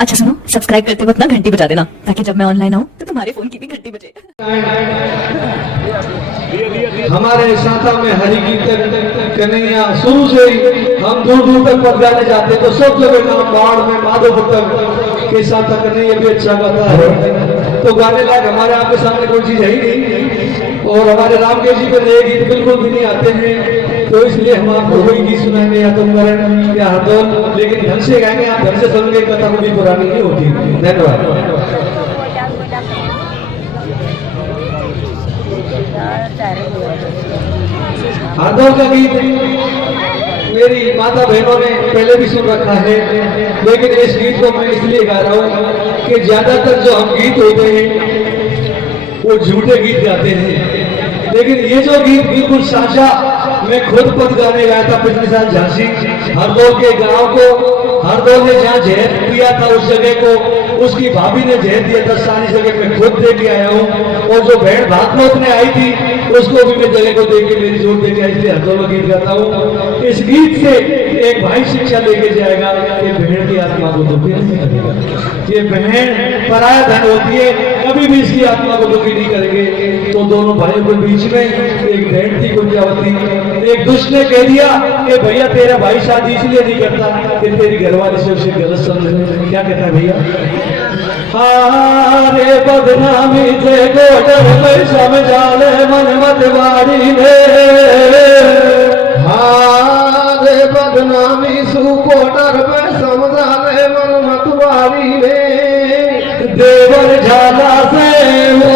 अच्छा सुनो, सब्सक्राइब करते वक्त ना घंटी बजा देना ताकि जब मैं ऑनलाइन आऊँ तो तुम्हारे फोन की भी घंटी बजे। हमारे साथा में हरि कीर्तन कन्हैया शुरू से ही हम दूर दूर तक पद गाने जाते तो सब जगह नाम बाढ़ में माधोपुर तक के साथ कन्हैया भी अच्छा गाता है। तो गाने लायक हमारे आपके सामने कोई चीज है ही नहीं और हमारे रामकेश जी को नए गीत बिल्कुल भी नहीं आते हैं। तो इसलिए हम आपको वही गीत सुनाएंगे या तो करण या हरदोल, लेकिन ढंग से गाएंगे, आप ढंग से सुनेंगे, कथा भी पुरानी नहीं होती। धन्यवाद। हरदोल का गीत मेरी माता बहनों ने पहले भी सुन रखा है, लेकिन इस गीत को मैं इसलिए गा रहा हूँ कि ज्यादातर जो हम गीत होते हैं वो झूठे गीत गाते हैं, लेकिन ये जो गीत बिल्कुल साझा मैं खुद पद गाने गया था पिछले साल झांसी हरदोल के गांव को। हरदोल ने जहाँ जहर दिया था उस जगह को उसकी भाभी ने जहर दिया था, सारी जगह मैं खुद दे के आया हूँ। और जो बहन भागवत ने आई थी उसको भी मैं जगह को दे के मेरी जोड़ दे के इसलिए हरदोल गीत गाता हूँ। इस गीत से एक भाई शिक्षा लेके जाएगा कि बहन की आत्मा को दुखी नहीं करेगा। ये बहन पराया धन होती है, कभी भी इसकी आत्मा को दुखी नहीं करेंगे। तो दोनों भाइयों के बीच में एक बहन थी कुंजावती, एक दुष्ट ने कह दिया कि भैया तेरा भाई शादी इसलिए नहीं करता कि तेरी घरवाली से उसे गलत समझ। क्या कहता है भैया? हारे बदनामी से गोटर में समझा ले मन मतवारी ने, हारे बदनामी सु कोटर में समझा ले मन मतवारी ने। देवर झाला से वो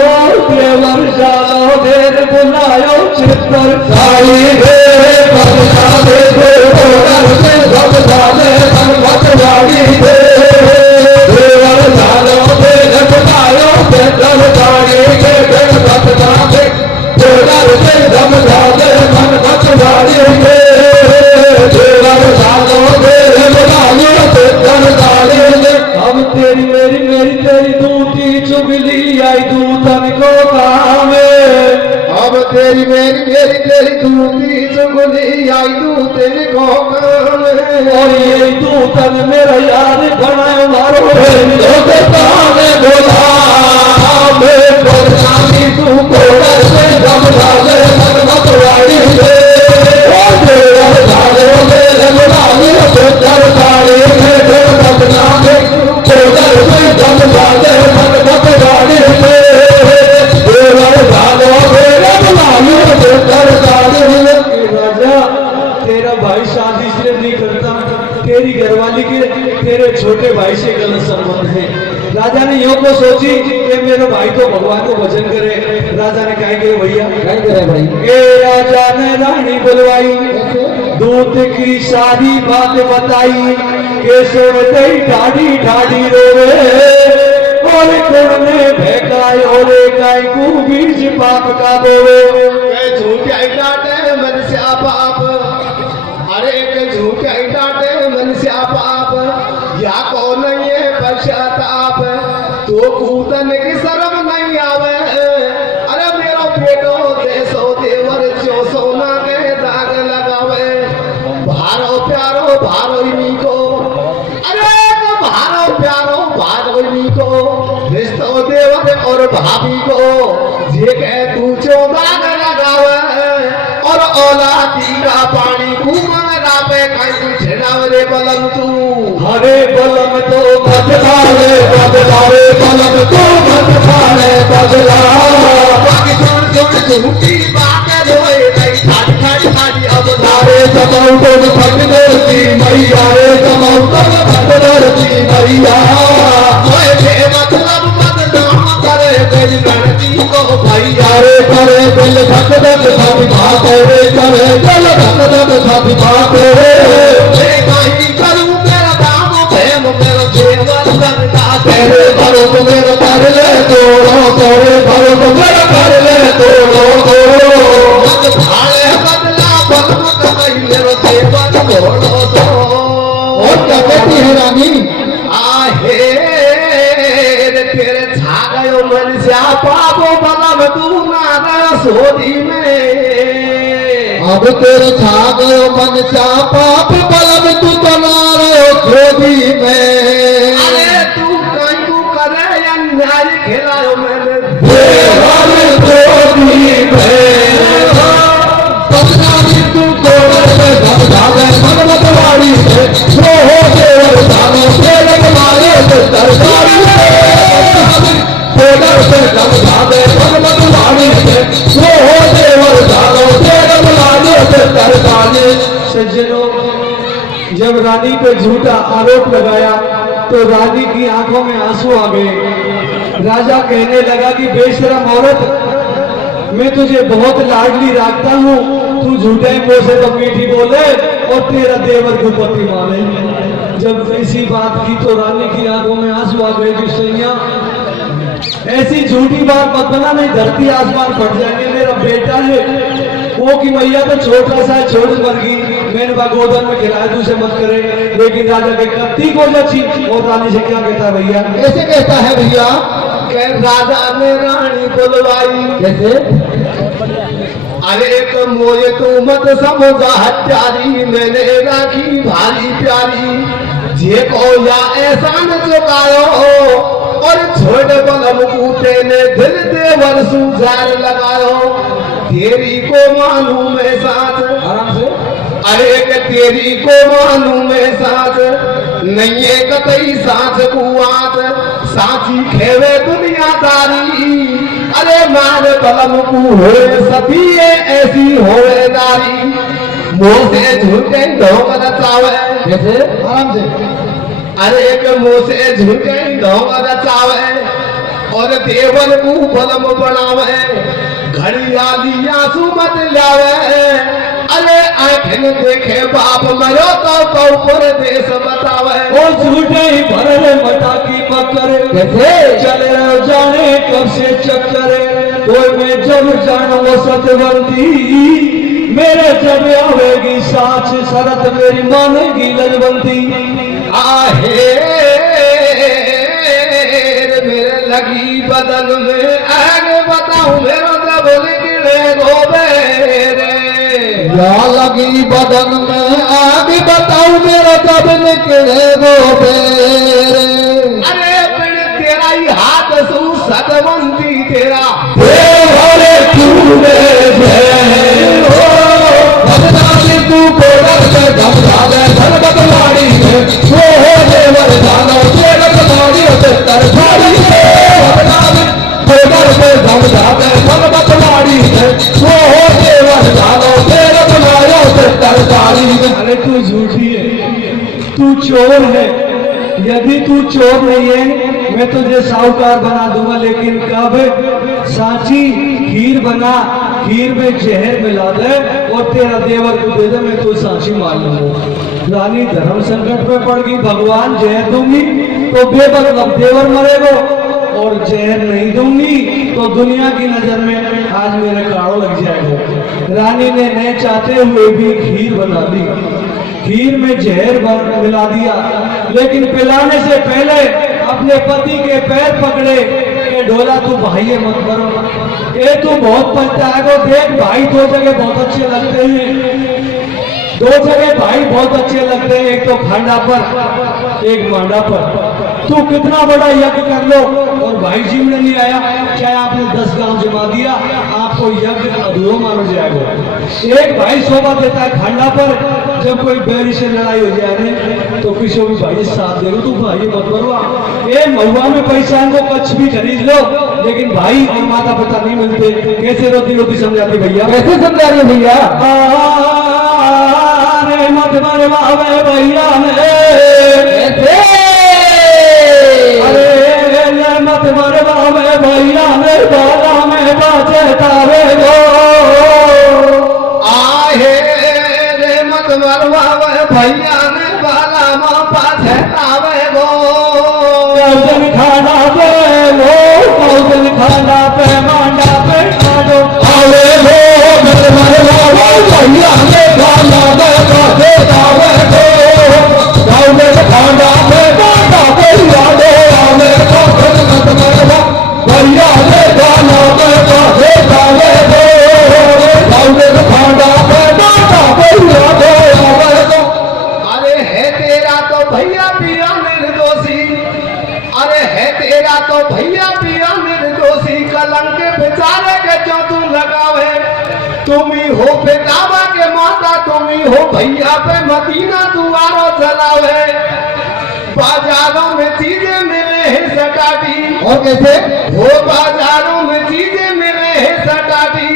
देवर झालो देर बुलायो चित्तर साई रे बदना दे गोटर में समझा ले मन मतवारी ने। देवर झालो देर बुलायो चित्तर साई रे बदना दे गोटर में समझा ले मन मतवारी ने। देवर झालो देर बुलायो चित्तर साई रे। अब तेरी मेरी मेरी तेरी दूती चुगली आई दूतन को काम। अब तेरी मेरी मेरी तेरी दूती चुगली आई दूतन को काम। और ये दूतन मेरा यार बना मारो बोला मैं बोलनी तू कोड़ा से दम डाले मन मतवाड़ी से। तेरा भाई शादी इसलिए नहीं करता, तेरी घरवाली के तेरे छोटे भाई से गलत संबंध है। राजा ने योग को सोची कि मेरा भाई तो भगवान को भजन करे। राजा ने कहा कि भैया क्या करे भाई? राजा ने रानी बुलवाई, दूत की सारी बात बताई के सोते ढाडी ढाडी रोवे। और कुण ने भैकाय और गाय को बीज पाप का बोवे। झूठे डांटे मन से पाप, अरे के झूठे डांटे मन से पाप, या को नहीं है पश्चाताप। तो कूदन की शर्म नहीं आवे, अरे मेरो बेटो देसो देवर जो सोना के दाग लगावे। भारो प्यारो भारो इन्हीं को, अरे भारो प्यारो भारो इन्हीं को। रिश्तो देवर और भाभी को जे कह तू जो दाग लगावे। और औलादी का पानी घूमन रावे कहीं छेड़ावे बलम तू। हरे बलम तो बदलावे बदलावे बलम तो बदलावे बदला। बाकी सुन सुन झूठी बातें रोए नहीं ठाड़ी ठाड़ी ठाड़ी अब धारे जमाऊ तो भगदरती मैया रे जमाऊ तो भगदरती मैया। ओए बे मतलब बदनाम करे तेरी लड़की को भैया रे करे दिल धक धक धक भाग रे करे दिल धक धक धक भाग रे। भाई करूं तेरा दाम प्रेम मेरा जेवर करता तेरे भरो तो मेरा कर ले तोड़ो तेरे भरो तो मेरा कर ले तोड़ो तोड़ो। मत भाड़े बदला बदम कमाई मेरा जेवर तोड़ो तो। और क्या कहती है रानी? आहे तेरे छा गयो मन से पापो बलम तू ना गयो सोदी में। अब तेरे छा गयो मन से पाप बलम तू तो ना रहो सोदी में। अरे तू तो रानी की आंखों में आंसू आ गए। राजा कहने लगा कि बेशरम औरत, मैं तुझे बहुत लाडली रखता हूँ, तू झूठे मुंह से तो मीठी बोले और तेरा देवर गुपति माने। जब इसी बात की तो रानी की आंखों में आंसू आ गए कि सैया ऐसी झूठी बात मत बना, नहीं धरती आसमान फट जाएंगे। मेरा बेटा है वो की मैया तो छोटा सा है, छोड़ वर्गी, मैंने गोदन में खिलाया, तू से मत करे। लेकिन राजा के कत्ती को बची और रानी से क्या कहता है भैया? कैसे कहता है भैया? राजा ने रानी बुलवाई। कैसे? अरे तो मोये तू मत समझा हत्यारी, मैंने राखी भारी प्यारी, जे को या एहसान चुकायो और छोड़ बलम कूटे ने दिल देवर सुजार लगायो। तेरी को मालूम है साथ, आराम से। अरे के तेरी को मालूम है साथ, नहीं है कतई साथ कुआत, साची खेवे दुनियादारी। अरे मार बलम को होए सती ऐसी होए नारी, मुंह से झूठे ढोंग रचावे। कैसे? आराम से। अरे एक मुंह से झूठे ढोंग रचावे और देवर को बलम बनावे, घड़ियाली आंसू मत लावे। अरे आंखें देखे बाप मरो तो परदेश बतावे। वो झूठे ही भरले मटाकी पकड़े, कैसे? चले रहो जाने कब से चक्करे, तो मैं जब जानो वो सतवंती, मेरे जब आवेगी साच शरत मेरी मानेगी लजवंती। आहे मेरे लगी बदन में आग बताऊं मेरा जब निकले गोबेरे। या लगी बदन में आग बताऊं मेरा जब निकले गोबेरे। अरे पिण तेरा ही हाथ सू सतवंती तेरा देवरे तूने हो बदनामी तू को करके गमझाले धन बदलाड़ी है, वो हो देवर जानो तेरा बदलाड़ी होते तर झाड़ी है। बदनामी को करके गमझाले धन बदलाड़ी है, वो हो देवर जानो तेरा बदलाड़ी होते तर झाड़ी है। अरे तू झूठी है, तू चोर है। यदि तू चोर नहीं है मैं तुझे साहूकार बना दूंगा, लेकिन कब? सांची खीर बना, खीर में जहर मिला दे और तेरा देवर को दे दे, मैं तो सांची मार लूंगा। रानी धर्म संकट में पड़ गई, भगवान जहर दूंगी तो बेबदलब देवर मरेगा, और जहर नहीं दूंगी तो दुनिया की नजर में आज मेरे काड़ो लग जाएगा। रानी ने न चाहते हुए भी खीर बना दी, खीर में जहर मिला दिया, लेकिन पिलाने से पहले अपने पति के पैर पकड़े कि ढोला तू भाई मत करो, ये तू बहुत पछताएगा। देख भाई दो जगह बहुत अच्छे लगते हैं, दो जगह भाई बहुत अच्छे लगते हैं, एक तो खांडा पर एक मांडा पर। तू कितना बड़ा यज्ञ कर लो और भाई जी में नहीं आया, चाहे आपने 10 गांव जमा दिया, आपको यज्ञ अधूरा माना जाएगा। एक भाई शोभा देता है खांडा पर, जब कोई बैरी से लड़ाई हो जाए तो किसी भी भाई साथ देगा, तू भाई मत बनवा। ये महुआ में पैसा इनको कच्छ भी खरीद लो, लेकिन भाई और माता पिता नहीं मिलते। कैसे रोती रोती समझाती भैया? कैसे समझा रही भैया? अरे मत मरवावे भैया ने, अरे मत मरवावे भैया ने, बाला में बचतावे गो। आहे रे मत मरवावे भैया ने, बाला मां पछतावे गो। कौन खाना पे लो, कौन खाना पे मांडा पे खाओ, आवे हो मर मरवावे भैया ने, बाला में बचतावे गो। गाँव में खाना पे मांडा पे यादो आवे तो मत मरवा भैया ने, बाला में बचतावे गो। गाँव में खाना पे मांडा पे यादो आवे तो। अरे है तेरा तो भैया पिया निर्दोषी, अरे है तेरा तो भैया पिया निर्दोषी, कलंक बेचारे के जो तू लगावे। तुम ही हो बेटावा के माता, तुम ही हो भैया पे मदीना दुआरो चलावे। बाजारों में चीजें मिले हैं सटाटी, और कैसे? हो बाजारों में चीजें मिले हैं सटाटी,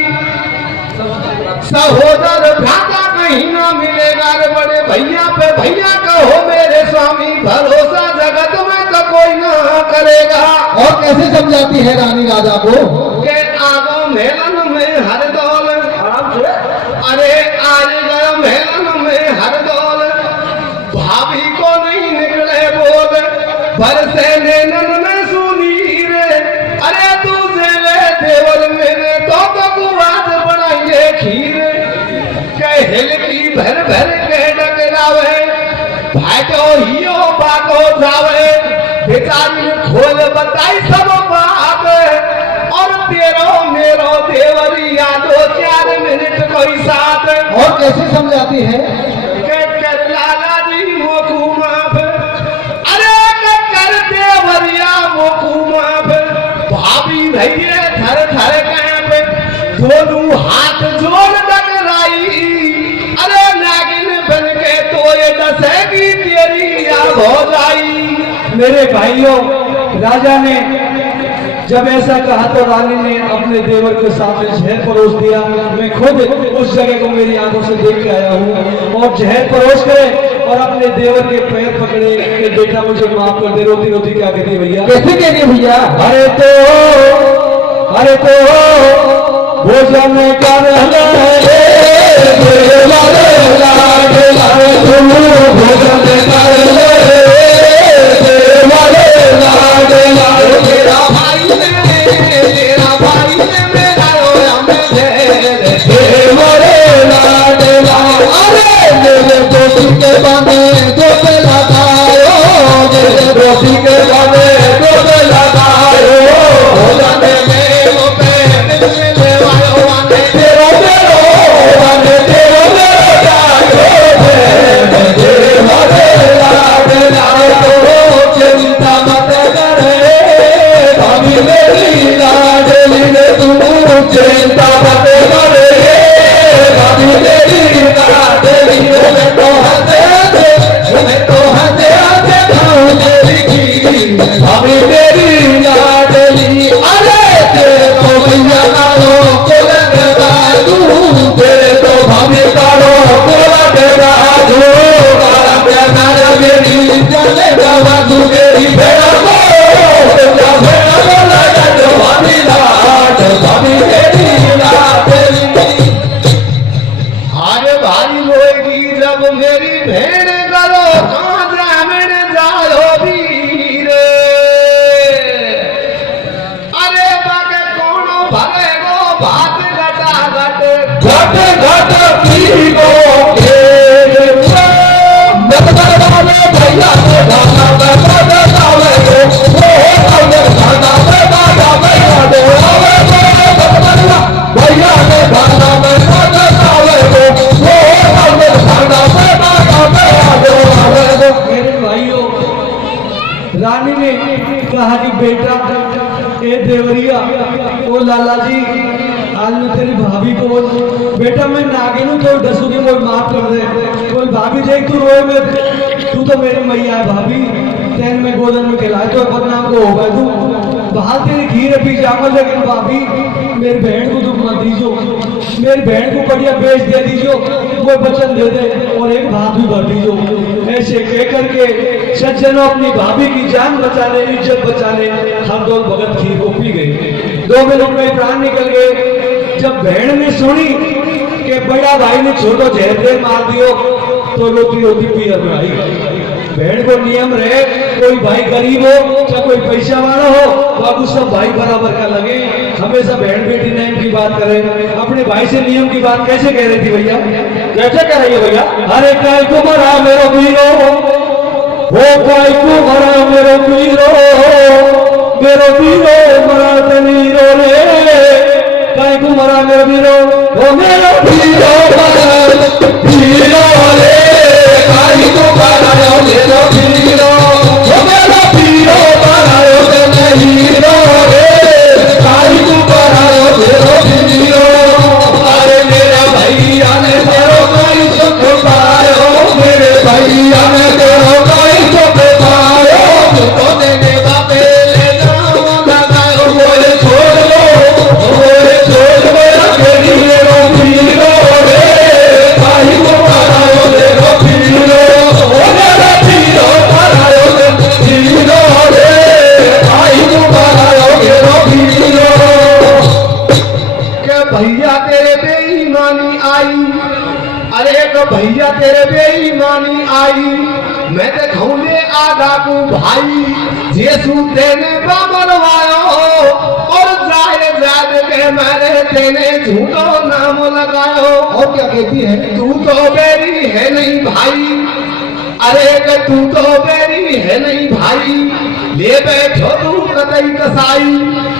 सहोदर भ्राता कहीं ना मिलेगा रे बड़े भैया पे। भैया कहो मेरे स्वामी, भरोसा जगत में कैसे समझाती है रानी राजा को? के आगो मेलन में हर दौल, आराम से। अरे आज गयो मेलन में हर दौल, भाभी को नहीं निकले बोल, बरसे नैनन में सुनी रे, अरे तुझे ले देवल मेरे तो कुआद बनाइए खीर, के हिल की भर भर के डगरावे, भाई तो हियो बाको जावे, बेचारी ने खोल बताई सब बात, और तेरो मेरो देवरी यादो 4 मिनट कोई साथ। और कैसे समझाती है? के कर लाला जी मोकू माफ, अरे के कर देवरिया मोकू माफ, भाभी भैया थर थर कांप, दोनों हाथ जोड़ टकराई, अरे नागिन बन के तो ये दसेगी तेरी या हो जाई। मेरे भाइयों, राजा ने जब ऐसा कहा तो रानी ने अपने देवर के सामने जहर परोस दिया। मैं खुद उस जगह को मेरी आंखों से देख के आया हूँ। और जहर परोस करे और अपने देवर के पैर पकड़े कि बेटा मुझे माफ कर दे। रोती रोती क्या कहती है भैया? कैसे कह रही है भैया? अरे तो भोजन कर रानी ने कहा कि बेटा ए देवरिया ओ लाला जी आज मैं तेरी भाभी को बोल बेटा मैं नागिन हूँ तो डसूगी कोई माफ कर दे। कोई भाभी देख तू रोए में तू तो मेरी मैया है भाभी तेन में गोदन में खिलाए तो बदनाम को होगा तू बाहर तेरी खीर पी जाऊंगा लेकिन भाभी मेरी बहन को दुख मत दीजो। मेरी बहन को बढ़िया बेच दे दीजो वो वचन दे दे और एक भात भी भर दीजो। ऐसे कह करके सज्जनों अपनी भाभी की जान बचाने इज्जत बचाने हम दो भगत खीर को पी गए। 2 मिनट में प्राण निकल गए। जब बहन ने सुनी कि बड़ा भाई ने छोटो जहर मार दियो तो रोती रोती पियर में आई। बहन को नियम रहे कोई भाई गरीब हो चाहे कोई पैसा वाला हो बाबू सब भाई बराबर का लगे। हमेशा बहन बेटी नियम की बात करे। अपने भाई से नियम की बात कैसे कह रही थी भैया? कैसे कह रही है भैया? अरे काय को मरा मेरो वीरो वो काय को मरा मेरो वीरो मरा तनीरो रे काय को मरा मेरो वीरो वो मेरो वीरो वीरो रे काय को मरा मेरो वीरो वो मेरो वीरो मरायो ते हीरो रे काय को मरा मेरो वीरो। अरे मेरा भैया ने तेरो कोई सुख पायो मेरे भैया ने तेरो कोई सुख पायो तो देने बापे ले जाओ लगाओ बोले छोड़ लो तेरी मेरो वीरो रे यीशु तेने बनवायो और जाए जाद के मारे तेने झूठो नाम लगायो। और क्या कहती है? तू तो मेरी है नहीं भाई, अरे कि तू तो मेरी है नहीं भाई, ले बैठो तू कतई कसाई,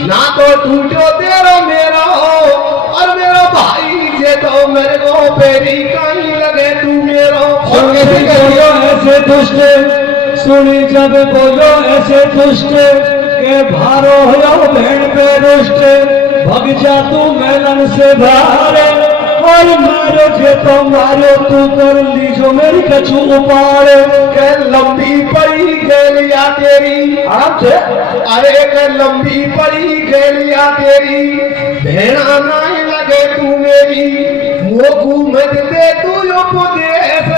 ना तो टूटो तेरो मेरो और मेरो भाई, जे तो मेरे को बेरी कहीं लगे तू मेरो। और कैसे कहती है? ऐसे दुष्ट सुनी जब बोलो ऐसे दुष्ट के भारो हो भेड़ पे रुष्ट, भग जा तू मैलन से भारे और मारो जे तो मारो तू कर लीजो मेरी कछु उपाड़। के लंबी पड़ी गेलिया तेरी, अरे के लंबी पड़ी गेलिया तेरी, भेड़ा नहीं लगे तू मेरी, मोकू मत दे तू उपदेश,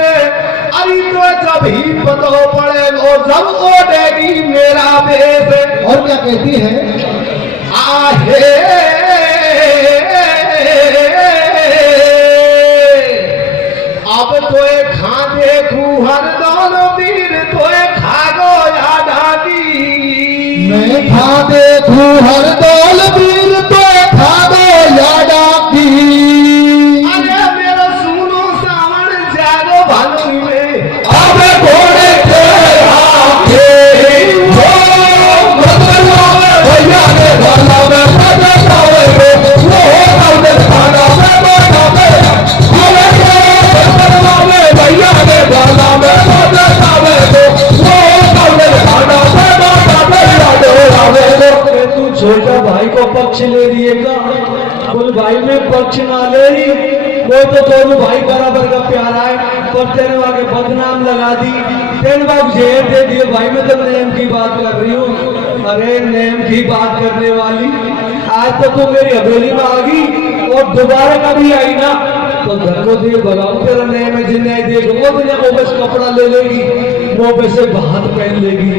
अरे तो जब ही पतो पड़े और जब ओढ़ेगी मेरा बेस। और क्या कहती है? आहे अब तोए खा देखू हर दौल वीर, तोए खा गो या डाकी। मैं खा देखूं हर दौल वीर, तो खा दो या डाकी। अरे मेरा सुनो सावन जागो भालू में, अब घोड़े के आगे हो बदलो भैया ने भाला में बदलावे रे, वो कौन खाना में बदलावे, अरे बदलावे भैया ने भाला में बदलावे रे, वो कौन खाना में बदलावे रे। तू छोटा भाई को पक्ष ले लिएगा, उन भाई में पक्ष ना ले रही, वो तो दोनों भाई बराबर का प्यारा है, पर तेरे आगे बदनाम लगा दी, तेरे बाप जेल दे दिए। भाई मैं तो नेम की बात कर रही हूँ, अरे नेम की बात करने वाली, आज तो तू मेरी हवेली में आ गई और दोबारा कभी आई ना तो घर को दिए भगाऊ, तेरा नेम है जिन्हें देख वो तुझे मोबे से कपड़ा ले लेगी, मोबे से भात पहन लेगी।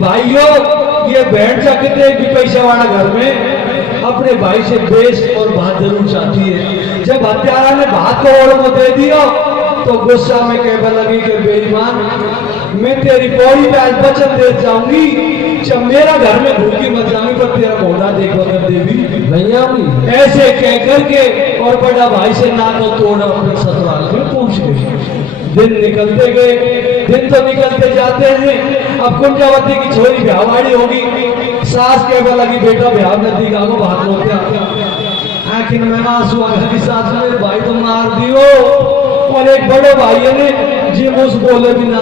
भाइयों ये बैठ सकते भी पैसा वाला घर में अपने भाई से बेस और बात जरूर चाहती है। जब हत्यारा ने भात को ओढ़ को दे दिया तो गुस्सा में कहने लगी कि बेईमान, मैं तेरी पौड़ी पे आज वचन दे जाऊंगी, जब मेरा घर में भूखी मत जाऊंगी पर तेरा मोहरा देखो कर देवी नहीं आऊंगी। ऐसे कह करके और बड़ा भाई से नाको तोड़ा अपने ससुराल में पहुंच गए। दिन निकलते गए, दिन तो निकलते जाते हैं। अब कुंजावती की छोरी ब्याहवाड़ी होगी, सास कहने लगी बेटा ब्याह नदी का बात होते आखिर में आंसू आ गया, सास मेरे भाई तो मार दियो। और एक बड़े भाई ने जी मुझ बोले बिना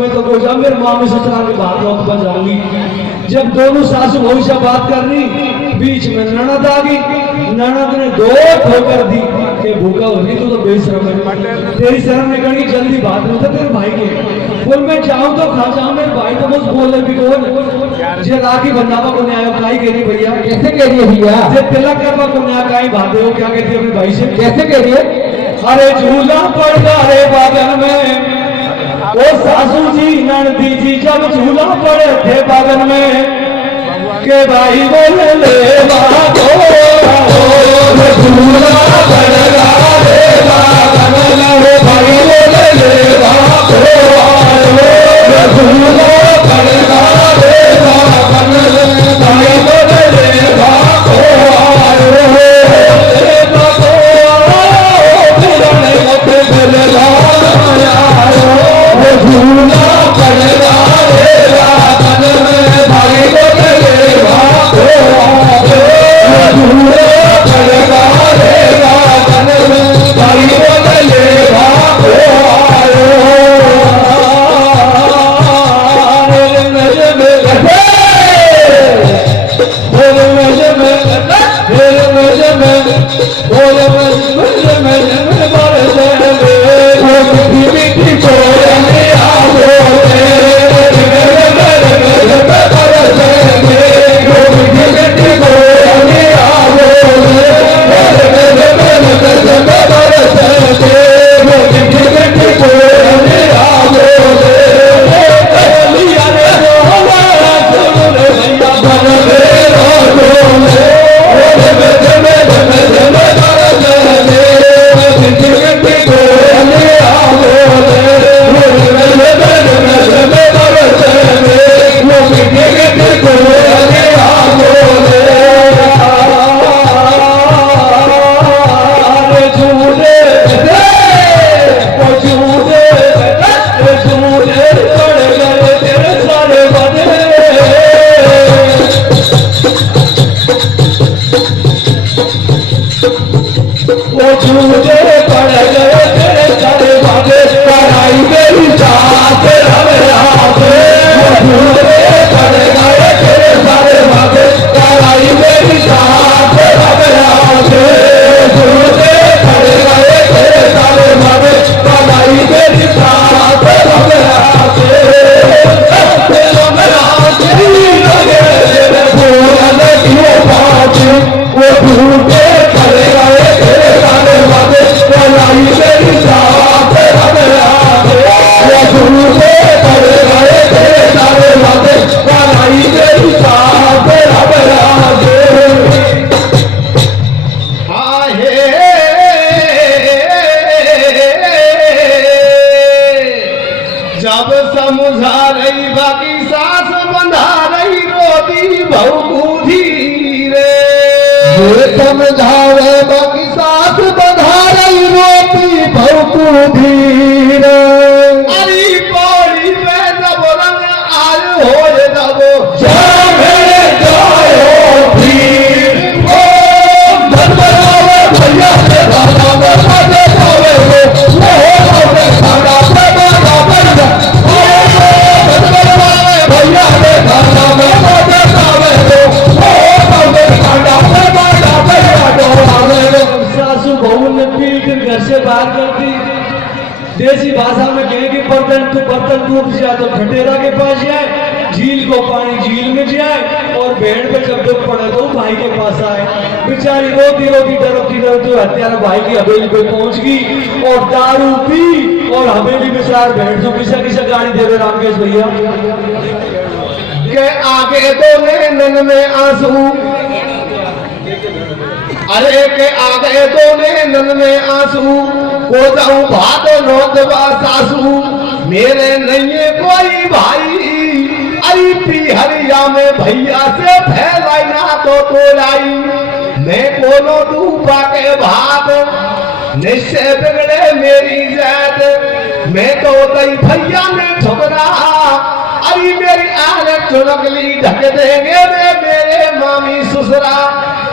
मैं तो बोला मेरे मामी ससुराल की बात रोक पर जाऊंगी। जब दोनों सासू वही से बात करनी, बीच में ननद आ गई, ननद ने दो ठोकर दी कि भूखा होगी तू तो बेशरम है, तेरी शर्म निकल गई, जल्दी बात नहीं था तेरे भाई के। बोल मैं चाहूँ तो खा जाऊँ, मेरे भाई तो मुझ बोले भी कौन जे राखी बंधावा को न्याय काई कह रही भैया, कैसे कह रही है भैया? जे तिलक करवा को न्याय काई भाते हो, क्या कहती है अपने भाई से? कैसे कह रही है? अरे झूला पड़ जा रे बागन में, ओ सासू जी नंदी जी जब झूला पड़े थे बागन में, के भाई बोले ले बागो झूला पड़ेगा रे बागन में, भाई बोले ले बागो झूला पड़ेगा रे बागन में, भाई बोले ले बागो झूला पड़ेगा रे बागन में, भाई बोले ले बागो झूला पड़ेगा रे बागन में, भाई बोले ले बागो समझावे बाकी सास बंधा रही रोती बहु धीर अरे पौड़ी पे जब रंग आज हो जब भैया से दादा में बाजे जावे भैया से दादा में बाजे जावे सासू बहू ने पीट घर से बाहर कर दी। देसी भाषा में कहेंगे बर्तन टूट जाए तो खटेरा के पास जाए, झील को पानी झील में जाए, और भेड़ पे जब दुख पड़े तो भाई के पास आए। बेचारी रोती रोती डरती हत्यारा भाई की हवेली पे पहुंच गई और दारू पी और हवेली में चार भेड़ जो किसा गाड़ी दे रहे रामकेश भैया के आगे दो नैनन में आंसू, अरे के आगे दो नैनन में आंसू, को जाऊं भात नौतबा सासू, मेरे नहीं है कोई भाई, अरे पिहरिया में भैया से फैलाई ना तो लाई, मैं कोनो डूबा के भात निश्चय बिगड़े मेरी जात, मैं तो तई भैया ने ठुकरा, अरे मेरी आलत चुनकली ढक देंगे मेरे मामी ससुरा,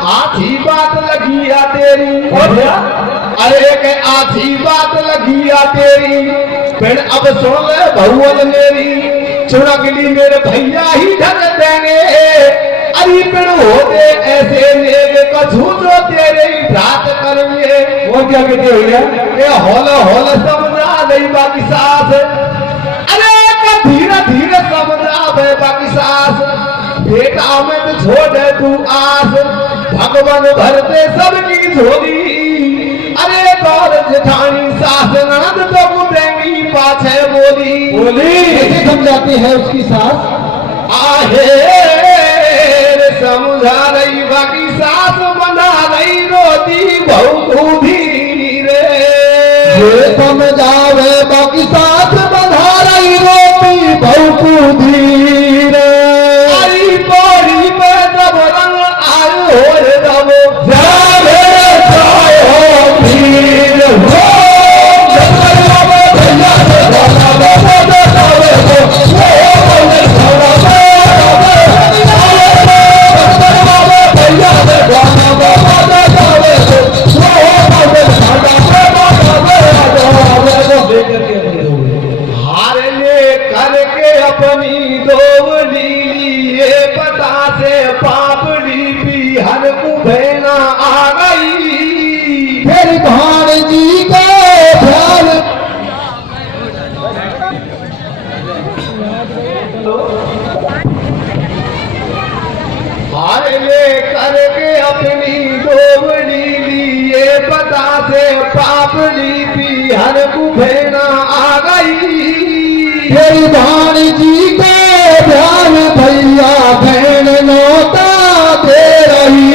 आधी बात लगी आ तेरी, अरे के आधी बात लगी आ तेरी, फिर अब सुन ले बहुअल मेरी, चुनकली मेरे भैया ही ढक देंगे, अरे फिर होते ऐसे नेक कछु जो तेरे ही रात करेंगे। वो क्या कहते भैया? ये होल समझा नहीं बाकी सास, अरे धीरे धीरे समझावे बाकी सास, बेटा में तो छोड़ तू आस, भगवान भरते सबकी झोली, अरे दौर जेठानी सास ननद तो देंगी पाछे बोली कैसे समझाती है उसकी सास? आहे समझा रही बाकी सास बना रही रोती बहु धीरे, ये समझावे बाकी सास बंधा रही रोती बहु धीर आई पौड़ी पे जब रंग आयो हो जब जावे जाओ धीर हो भैया से दादा में बाजे जावे भैया से दादा में बाजे जावे हार ले करके अपनी दोवली लिए पता से पापड़ी भी हर कुबेना आ गई, फिर भाण जी को ध्यान हार ले करके अपनी दोवली लिए पता से पापड़ी भी हर कुबेना आ गई, फिर भाण जी को ध्यान भैया बहन नौता दे रही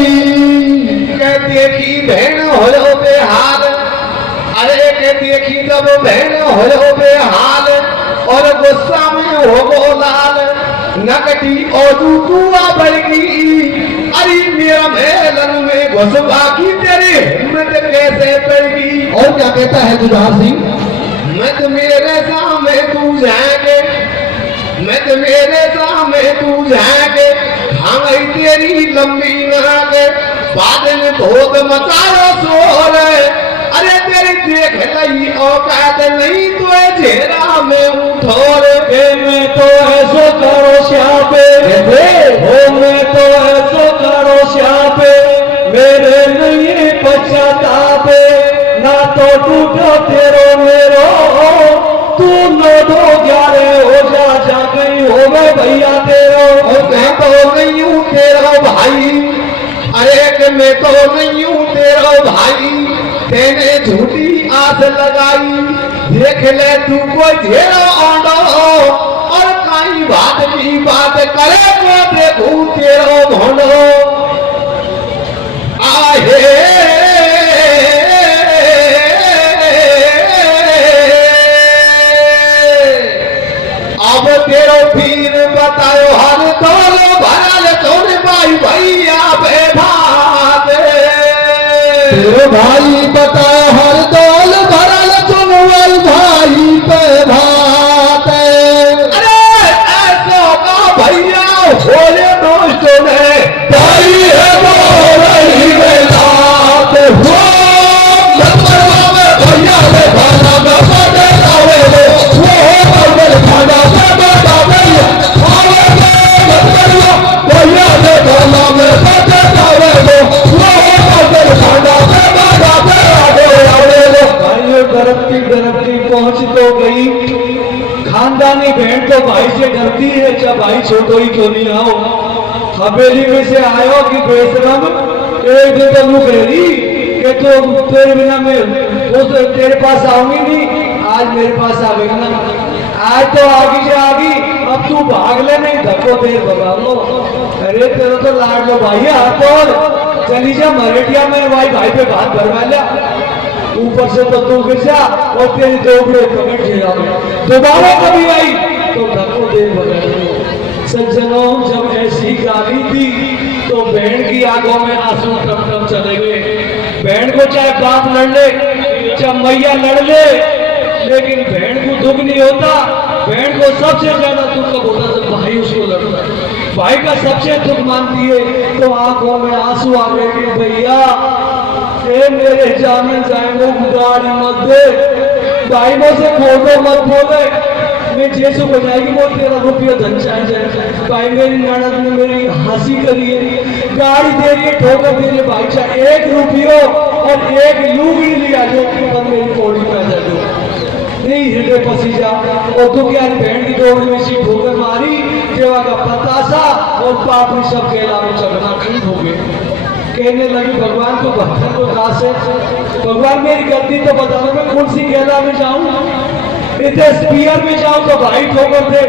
के देखी बहन हो बेहाल, अरे के देखी जब बहन हो बेहाल और गुस्सा में हो गोलाल, नकटी और दूआ बढ़गी, अरे मेरा मेलन में घुसवा की तेरी हिम्मत कैसे पड़गी। और क्या कहता है जुझार सिंह? मैं तो मेरे सामने तू जाएंगे, मैं तो मेरे सामने तू जाएंगे, हम तेरी लंबी नागे बाद में बहुत मचारो शोर, अरे तेरी देख लई औकात नहीं तो जेरा में उठोर, मैं तो ऐसो करो श्यापे हो, मैं तो ऐसो करो श्यापे, मेरे नहीं पश्चातापे, ना तो टूटो तेरो मेरो, तू न दो ग्यारे हो जा गई हो गए भैया तेरो, और मैं तो नहीं हूँ तेरा भाई, अरे कि मैं तो नहीं हूँ तेरा भाई, तेने झूठी आस लगाई, देख ले तू कोई घेरा आंडो, और कई बात की बात करे तो देखू तेरा भोंडो, आहे अब तेरो फिर बताओ हर तोलो भरल तोरे भाई भैया बेभाग, भाई बता हर दौल भरल सुनवल भाई पे भात अरे ऐसा का भैया होले दोस्तों ने भाई है वो रही रात हो नंबरवा में भैया ने खाना में पड़े आवे वो बगल खाना में बतावे आवे नंबरवा भैया ने खाना में पड़े आवे वो बगल खाना में बतावे आवे भाइयों डरती पहुंच तो गई। खानदानी बहन तो भाई से डरती है, चाहे भाई छोटो ही क्यों नहीं आओ। हवेली में से आयो कि बेशरम, एक दिन तो मुँह कह कि तो तेरे बिना मैं वो तो तेरे पास आऊंगी नहीं, आज मेरे पास आवेगी ना। आज तो आगी से आगी, अब तू भाग ले, नहीं धक्को देर भगा लो। अरे तेरा तो लाड लो भाई हाथ और चली जा मरेटिया में भाई पे बात भरवा लिया। ऊपर से तो तू गिर जा और तेरी दोगड़े पकड़ झेला दोबारा कभी आई तो धक्को दे बगैर। सज्जनों, जब ऐसी गाली थी तो बहन की आंखों में आंसू टप टप चले गए। बहन को चाहे बाप लड़ ले, चाहे मैया लड़ ले, लेकिन बहन को दुख नहीं होता। बहन को सबसे ज्यादा दुख कब होता जब भाई उसको लड़ता है। भाई का सबसे दुख मानती है तो आंखों में आंसू आ गए कि भैया ए मेरे जाने जाएंगे गाड़ी मत दे, भाई मो से फोटो मत बोले, मैं जैसे बजाएगी वो तेरा रुपया धन चाहे जाए। भाई मेरी ननद ने मेरी हंसी करी है, गाड़ी दे रही है, ठोकर दे रही है, भाई चाहे 1 रुपया और 1 यूं भी लिया जो पर मेरी पौड़ी पैदा दो नहीं हृदय पसी जा। और तू क्या बहन की दौड़ में सी ठोकर मारी, जेवा का पतासा और पापड़ी सब केला में चलना खरीद हो गए। कहने लगी भगवान को भक्तन को दास है, भगवान मेरी गलती तो बता दो, मैं कौन सी केला में जाऊं, इतने स्पीयर में जाऊं तो भाई ठोकर दे,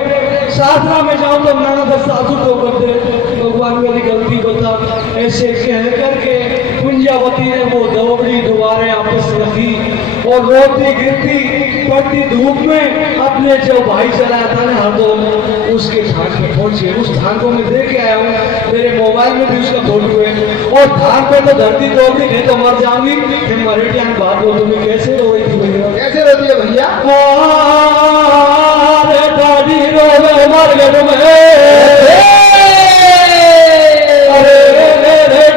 शास्त्रा में जाऊं तो ननद सासू ठोकर दे, भगवान मेरी गलती बता। ऐसे कह करके कुंजावती ने वो दौड़ी दोबारे आपस रखी और रोती गिरती पड़ती धूप में अपने जो भाई चलाया था ना हरदोल, उसके धान पे पहुंचे। उस धान को मैं देख के आया हूँ, मेरे मोबाइल में भी उसका फोटो है। और धान पे तो धरती तोड़ती नहीं तो मर जाऊंगी। मरेटिया में बात हो, तुम्हें कैसे रो रही थी भैया? कैसे रोती है भैया? अरे दादी रोवे मर गए तुम्हें, अरे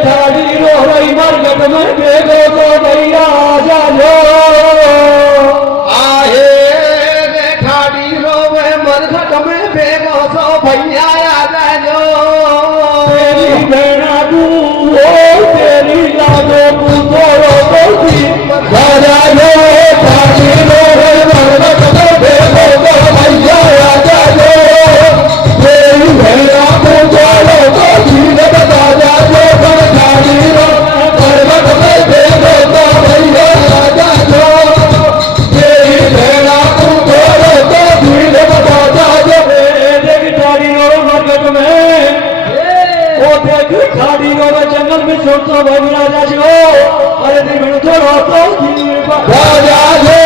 ठाड़ी रो रही मर गए तुम्हें, बेगो तो भैया जा लो। आहे रे ठाड़ी रोवे मरघट में बेगो सो भैया आ जाओ। तेरी बेड़ा तू ओ तेरी लादो तू तोड़ो बोलती राजा लो ठाड़ी लो मरघट में बेगो तो भैया आ जाओ। तेरी भैया को चलो तो जीव बता जाओ, पर ठाड़ी लो मरघट में बेगो तो भैया आ जाओ। तेरी भैया को चलो तो जीव बता जाओ। देख ठाड़ी रो मरघट में, ओ देख ठाड़ी रो जंगल में छोड़ता भाई राजा जी हो। अरे दी मैंने थोड़ा तो राजा लो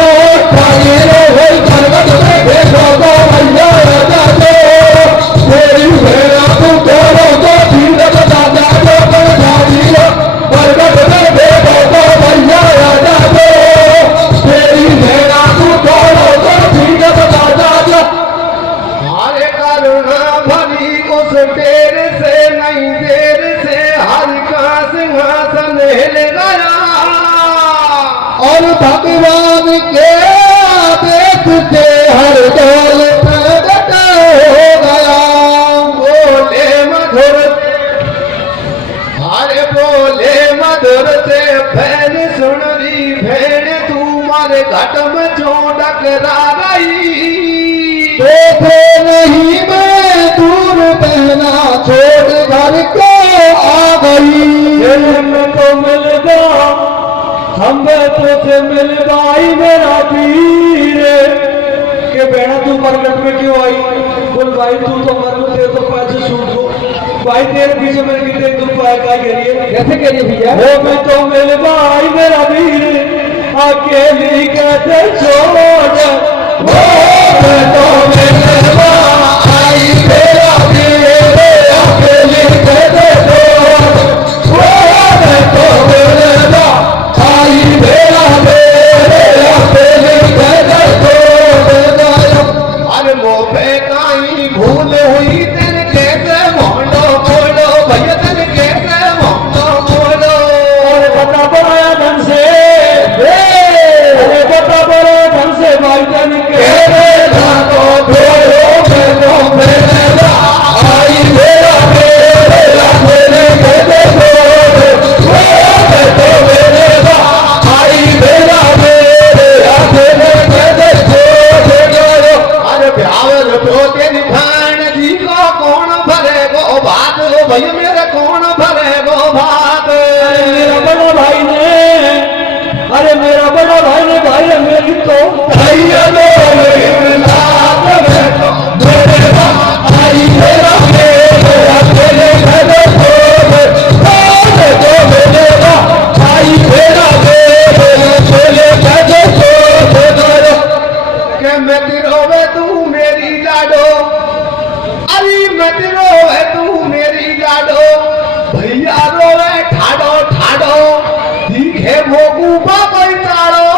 ठाड़ी लो मरघट में बेगो तो भैया आ जाओ। तेरी भैया को चलो तो जीव बता जाओ, पर ठाड़ी लो मरघट में बेगो तो भैया आ जाओ। तेरी भैया को चलो तो जीव बता जाओ। हमारे करुणा भरी उस टेर से नहीं देर से हर का सिंहासन हिल गया। और भगवान के आदेश से हर दौल प्रगट हो गया। बोले मधुर, अरे बोले मधुर से भैन सुन रही भैन तुम्हारे घट में जो टकरा गई। देखे नहीं मैं दूर बहना छोड़ घर को आ गई। में तो मिल गया हमें तो से मिल गई मेरा पीर के बेड़ा तू मरकट में क्यों आई? बोल भाई तू तो मर गो, तेरे तो पैसे सूट दो भाई, तेरे पीछे मेरे कितने दुख पाए क्या करिए? कैसे करिए भैया? वो मैं तो मिल गई मेरा वीर, अकेली कैसे छोड़, वो मैं तो मिलवा आई तेरा वीर, अकेली कैसे छोड़। वो मैं तो मिलवा आई भैया मेरे कौन भरेगो भात। अरे मेरा बड़ा भाई ने, अरे मेरा बड़ा भाई ने भाई मेरी तो भैया दो मेरे लात में तो मेरे आई मेरा मेरे अकेले मेरे तो दो मेरे आई मेरा मेरे अकेले मेरे तो के मैं रोवे तू मेरी लाडो, अरे मैं रोवे तू मेरी लाडो, भैया रोवे ठाडो ठाडो, दिखे मोगू बाबई ताड़ो,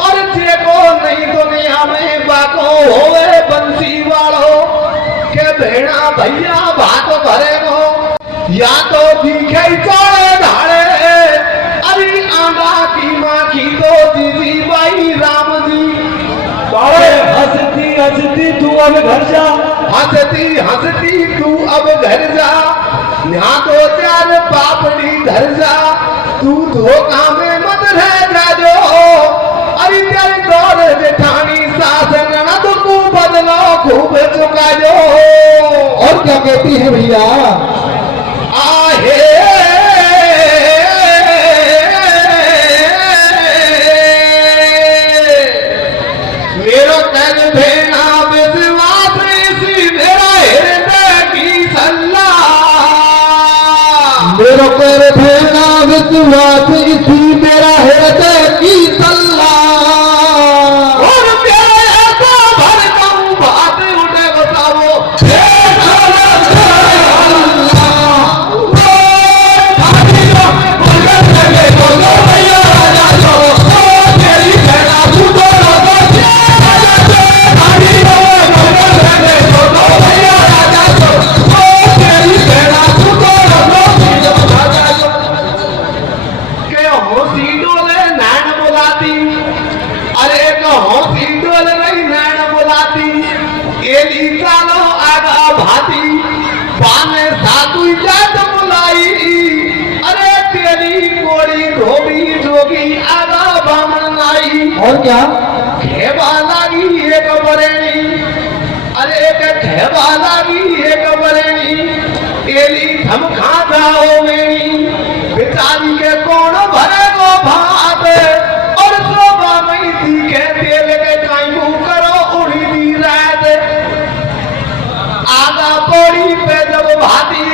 और जेको नहीं दुनिया में बाको होवे बंसी वालो, के भेड़ा भैया भात भरेगो, या तो दिखे चाड़े ढाड़े, अरे आंगा की माँ की तो दीदी बाई राम जी। अरे हंसती हंसती तू अब घर जा, हंसती हंसती तू अब घर जा, यहाँ दो चार पापड़ी धर जा, तू धोखा में मत रह जा जो, अरे तेरी दौड़ जेठानी सास ननद को बदलो खूब चुका जो। और क्या कहती है भैया? आहे मेरो तन भेना विश्वास इसी मेरा हृदय की सल्लाह, मेरो कर भेना विश्वास इसी मेरा हृदय की सल्लाह। और मेरे ऐसा भरता हूँ बात उठे बताओ के हौसी डोले नैन बुलाती, अरे को हौसी डोले नहीं नैन बुलाती, एली चालो आगा भाती, पाने साधु जात बुलाई, अरे तेरी कोड़ी धोबी जोगी आगा बामन आई। और क्या? खेबा लागी एक बरेणी, अरे एक खेबा लागी एक बरेणी, एली धमखा जाओ मेरी, बेचारी के कौन भरेगो भात, और शोभा मई थी के तेल के कायू करो उड़ी दी रात, आगा पौड़ी पे जब भाती,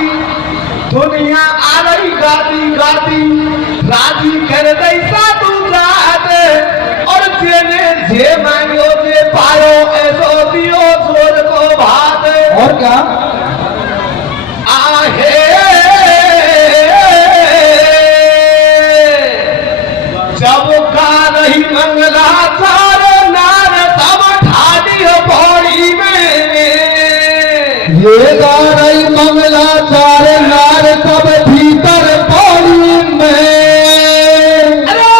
दुनिया आ रही गाती गाती, राजी कर दई साधु जात, और जेने जे मांगो जे पायो ऐसो दियो जोर को भात। और क्या? आहे जब का रही मंगलाचार नार तब ठाडी पौड़ी में, ये गारई मंगलाचार नार तब भीतर पौड़ी में। अरे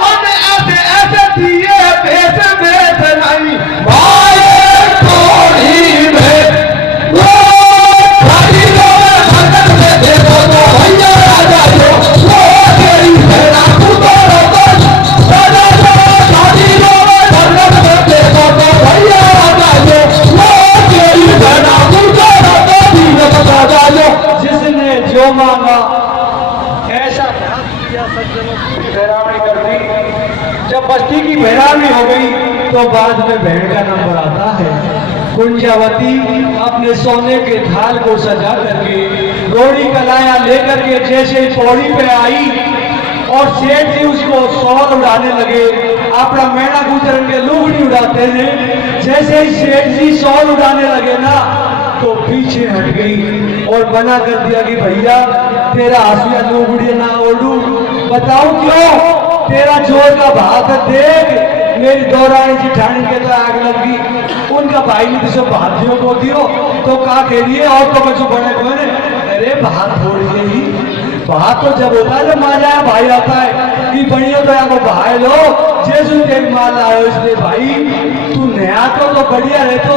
मन ऐसे ऐसे दिए भेस भेस नहीं माये पौड़ी में वो खड़ी रोवे भगत से देखो तो भैया राजा जो वो तेरी भेड़ा कुतरो तो राजा जो खड़ी रोवे भगत से देखो तो भैया राजा जो वो तेरी भेड़ा कुतरो तो दीन राजा जो। जिसने जो मांगा ऐसा किया, सज्जनों की भैरावनी कर दी। जब बस्ती की भैरावनी हो गई तो बाद में बहन का नंबर आता है। कुंजावती अपने सोने के थाल को सजा करके रोड़ी कलाया लेकर के जैसे ही पौड़ी पे आई और सेठ जी उसको सौर उड़ाने लगे, अपना मैना गुजरन के लुगड़ी उड़ाते हैं। जैसे ही सेठ जी सौर उड़ाने लगे ना तो पीछे हट गई और मना कर दिया कि भैया तेरा हंसिया लुगड़ी ना ओढ़ू। बताऊं क्यों? तेरा जोर का भात देख, मेरी दौरानी जिठानी के तो आग लगी। उनका भाई ने तो सब भातियों को दियो तो का कह दिए और तो कुछ बड़े बने। अरे भात थोड़ी ही भात तो जब होता है जब माला भाई आता है कि बढ़िया तो आपको भाई लो जैसे तेरी माल आयो इसलिए भाई तू नया तो बढ़िया रहे तो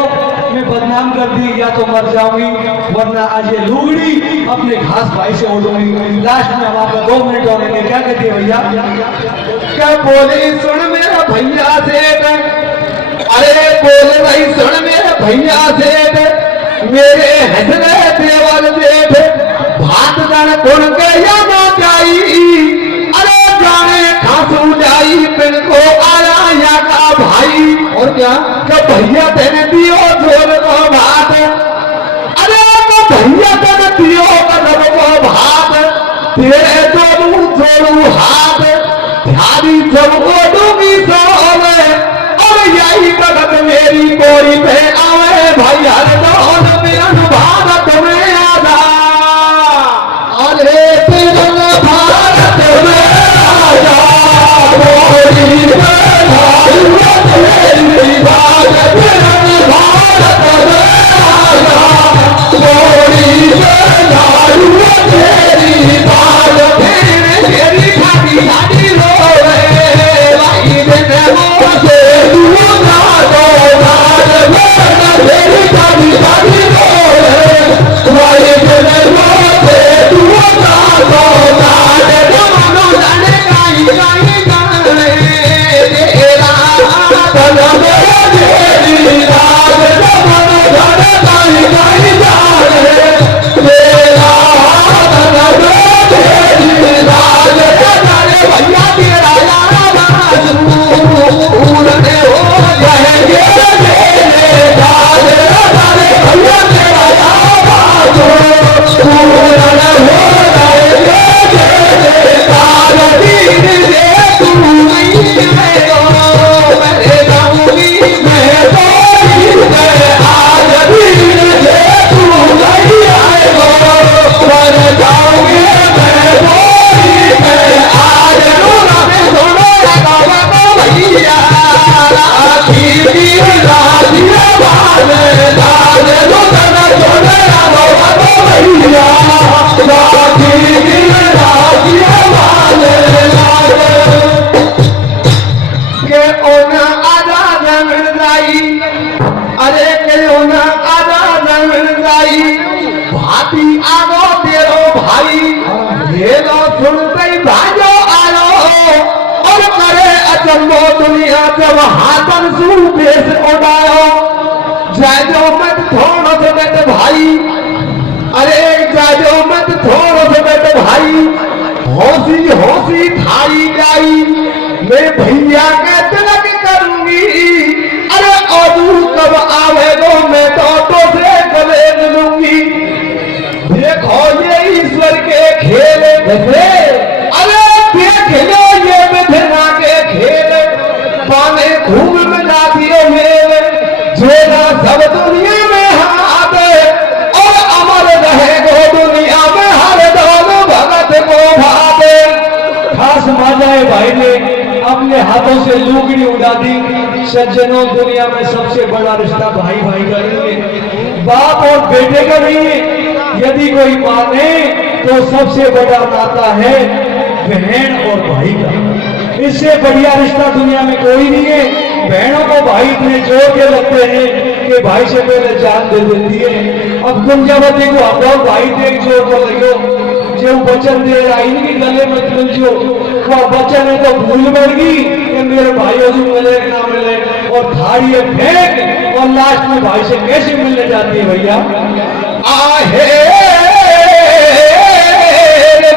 मैं बदनाम कर दी या तो मर जाऊंगी, वरना आज ये लुगड़ी अपने खास भाई से ओढ़ूंगी। लास्ट में हम आपका 2 मिनट और लेंगे। क्या कहती है भैया? क्या बोली सुन मेरा भैया सेठ, अरे बोल रही सुन मेरे भैया सेठ, मेरे हंसने देवर जेठ जान कुण के या ना जाई अरे जाने खासू जाई बिन को आया या का भाई और क्या कि भैया तेने दियो जोर को भात अरे तो भैया तेने दियो कदम को भात तेरे जोड़ू हाथ ध्यारी जब ओडूंगी सोवे और यही भगत मेरी कोई पे आवे भाई हर दोन बिरन भारत में आजा अरे बिरन भारत में आजा कोई मेरी बात बिरन भारत में आजा कोई मेरी बात तेरी खाती खाती रोवे भाई दिन मोसे तू ना दो राज में तेरी खाती खाती रोवे भाई दिन मोसे तू ना दो राज दोनों जाने काई काई जाने तेरा तन मेरी राज दोनों जाने काई काई जाने तेरा तन भैया तेरा यारा पूरने हो जाएंगे भैया तेरा यारा पूरन हो जाएंगे तू नहीं मेरे गाऊंगी मैं तो आज तू नहीं आएगा पर जाऊंगी अरे के आजाद मिल जाई भाती आगो तेरो भाई ये लो सुनते ही भाजो आलो और करे अचंबो दुनिया जब हाथन सू बेस उड़ायो जाजो मत थोड़ो से बेटे भाई अरे जाजो मत थोड़ो से बेटे भाई होसी होसी थाई जाई मैं भैया के तिलक करूंगी अरे औदू कब आवेगो मैं तो से गले मिलूंगी देखो ये ईश्वर के खेल देखे अरे देख लो ये मिथुना के खेल पाने खूब मिला दियो मेरे जोड़ा सब दुनिया में हाथ और अमर रहेगो दुनिया में हर दौर भगत को भावे खास माजाए भाई ने अपने हाथों से लुगड़ी उड़ा दी सज्जनों दुनिया में सबसे बड़ा रिश्ता भाई भाई का नहीं है बाप और बेटे का नहीं है यदि कोई माने तो सबसे बड़ा नाता है बहन और भाई का इससे बढ़िया रिश्ता दुनिया में कोई नहीं है बहनों को भाई इतने जोर के लगते हैं कि भाई से पहले जान दे देती है अब कुंजावती को हम भाई देख जोर को लगो जो वचन दे रहा इनकी गले में तुलझो वो वचन है तो भूल बढ़ गई कि मेरे भाइयों से मिले ना मिले और थाड़ी फेंक और लास्ट में भाई से कैसे मिलने जाती है भैया आहे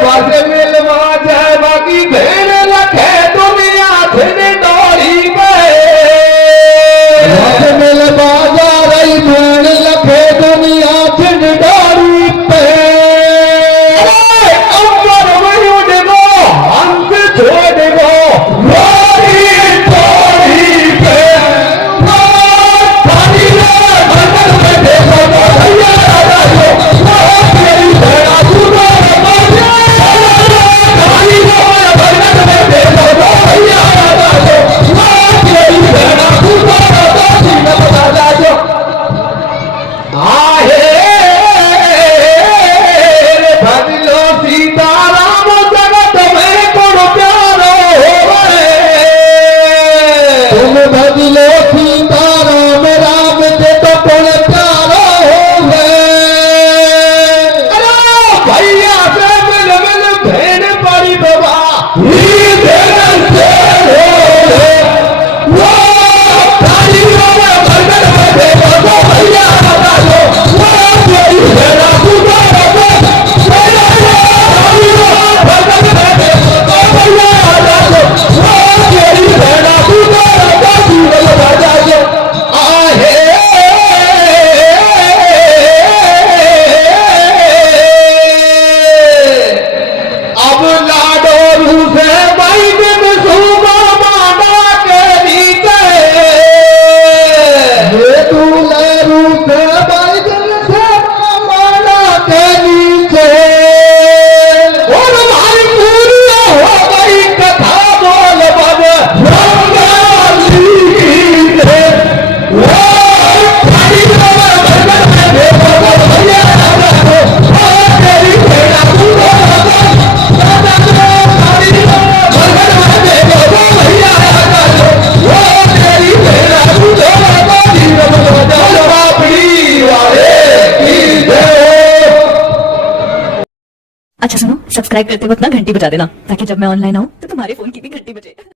बात मिलवा जाए बाकी भेड़ लखे दुनिया फिर दौड़ी गए बात मिलवा जा रही भेड़ लखे दुनिया फिर दौड़ी पे Oh, सब्सक्राइब करते वक्त ना घंटी बजा देना, ताकि जब मैं ऑनलाइन आऊँ तो तुम्हारे फोन की भी घंटी बजे।